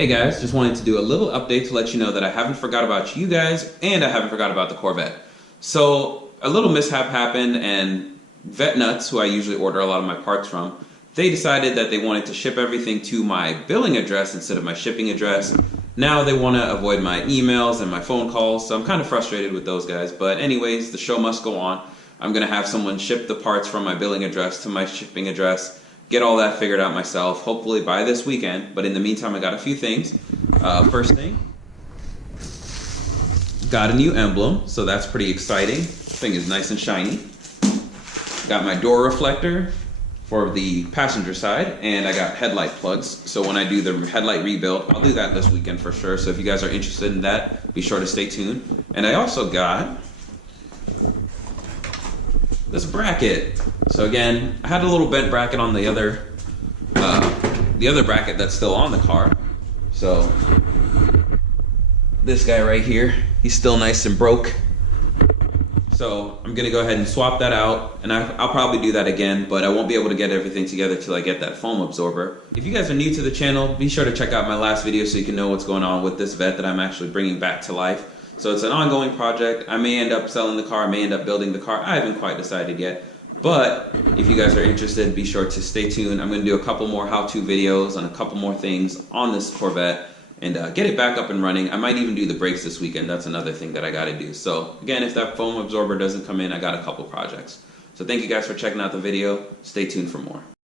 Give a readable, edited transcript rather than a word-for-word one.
Hey guys, just wanted to do a little update to let you know that I haven't forgot about you guys and I haven't forgot about the Corvette. So a little mishap happened and Vettenuts, who I usually order a lot of my parts from, they decided that they wanted to ship everything to my billing address instead of my shipping address. Now they want to avoid my emails and my phone calls, so I'm kind of frustrated with those guys. But anyways, the show must go on. I'm going to have someone ship the parts from my billing address to my shipping address. Get all that figured out myself, hopefully by this weekend. But in the meantime, I got a few things. First thing, got a new emblem, so that's pretty exciting. This thing is nice and shiny. Got my door reflector for the passenger side, and I got headlight plugs. So when I do the headlight rebuild, I'll do that this weekend for sure. So if you guys are interested in that, be sure to stay tuned. And I also got this bracket. So again, I had a little bent bracket on the other bracket that's still on the car. So this guy right here, he's still nice and broke. So I'm gonna go ahead and swap that out, and I'll probably do that again, but I won't be able to get everything together till I get that foam absorber. If you guys are new to the channel, be sure to check out my last video so you can know what's going on with this Vette that I'm actually bringing back to life. So it's an ongoing project. I may end up selling the car, I may end up building the car. I haven't quite decided yet. But if you guys are interested, be sure to stay tuned. I'm going to do a couple more how-to videos on a couple more things on this Corvette and get it back up and running. I might even do the brakes this weekend. That's another thing that I got to do. So again, if that foam absorber doesn't come in, I got a couple projects. So thank you guys for checking out the video. Stay tuned for more.